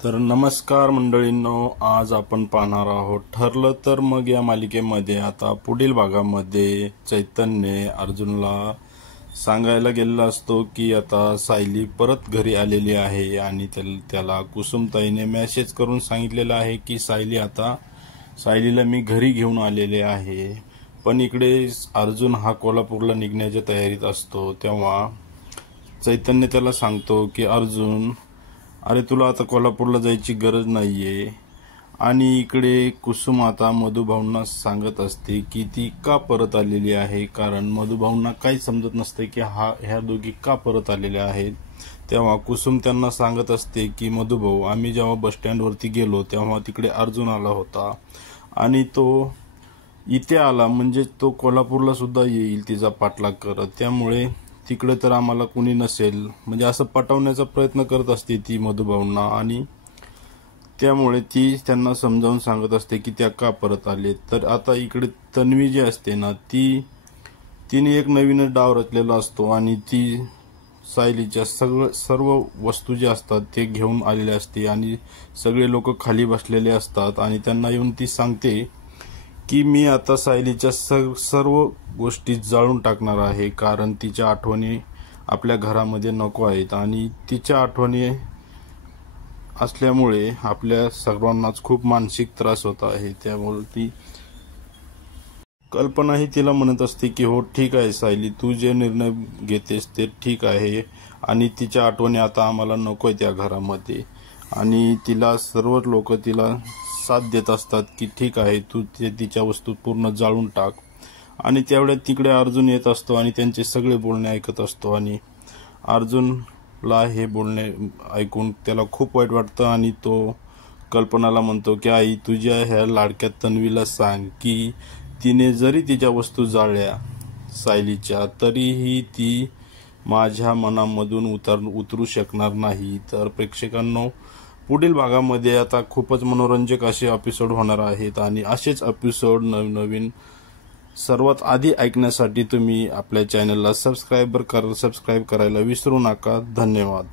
तर नमस्कार मंडळींनो, आज आपण पाहणार आहोत ठरलं तर मग या मालिकेमध्ये आता पुढील भागामध्ये चैतन्य अर्जुनला सांगायला गेलेला असतो की आता सायली परत घरी आलेली आहे आणि त्याला कुसुमताईने मेसेज करून सांगितलेलं आहे की सायलीला मी घरी घेऊन आलेले आहे। पण इकडे अर्जुन हा कोल्हापूरला निघण्याच्या तयारीत असतो तेव्हा चैतन्य त्याला सांगतो की अर्जुन, अरे तुला आता कोल्हापूरला जायची गरज नाहीये। आणि इकडे कुसुम आता मधुभाऊंना सांगत असते की ती का परत आलेली आहे, कारण मधुभाऊंना काही समजत नसते की ह्या दोघी का परत आलेल्या आहेत। तेव्हा कुसुम त्यांना सांगत असते की मधुभाऊ, आम्ही जेव्हा बस स्टँडवरती गेलो तेव्हा तिकडे अर्जुन आला होता आणि तो इथे आला म्हणजे तो कोल्हापूरला सुद्धा येईल तिचा पाठलाग करत, त्यामुळे तिकडे तर आम्हाला कुणी नसेल, म्हणजे असं पटवण्याचा प्रयत्न करत असते ती मधुभाऊंना। आणि त्यामुळे ती त्यांना समजावून सांगत असते की त्या का परत आले। तर आता इकडे तन्वी जी असते ना, तिने एक नवीन डाव रचलेला असतो आणि ती सायलीच्या सर्व वस्तू जे असतात ते घेऊन आलेले असते आणि सगळे लोक खाली बसलेले असतात आणि त्यांना येऊन ती सांगते की मी आता सायलीच्या सर्व गोष्टी जाळून टाकणार आहे, कारण तिच्या आठवणी आपल्या घरामध्ये नको आहेत आणि तिच्या आठवणी असल्यामुळे आपल्या सर्वांनाच खूप मानसिक त्रास होत आहे। त्यामुळे ती कल्पना ही तिला म्हणत असते की हो ठीक आहे सायली, तू जे निर्णय घेतेस ते ठीक आहे आणि तिच्या आठवणी आता आम्हाला नकोय त्या घरामध्ये। आणि तिला सर्व लोक तिला साथ देत असतात की ठीक आहे, तू तिच्या वस्तू पूर्ण जाळून टाक। आणि त्यावेळेस तिकडे अर्जुन येत असतो आणि त्यांचे सगळे बोलणे ऐकत असतो आणि अर्जुनला हे बोलणे ऐकून त्याला खूप वाईट वाटतं आणि तो कल्पनाला म्हणतो की आई, तुझ्या ह्या लाडक्या तन्वीला सांग की तिने जरी तिच्या वस्तू जाळल्या सायलीच्या तरीही ती माझ्या मनामधून उतरू शकणार नाही। तर प्रेक्षकांनो, पुढील भागामध्ये आता खूपच मनोरंजक असे एपिसोड होणार आहेत आणि असेच एपिसोड नवनवीन सर्वात आधी ऐकण्यासाठी तुम्ही आपल्या चॅनलला सबस्क्राईब करायला विसरू नका। धन्यवाद।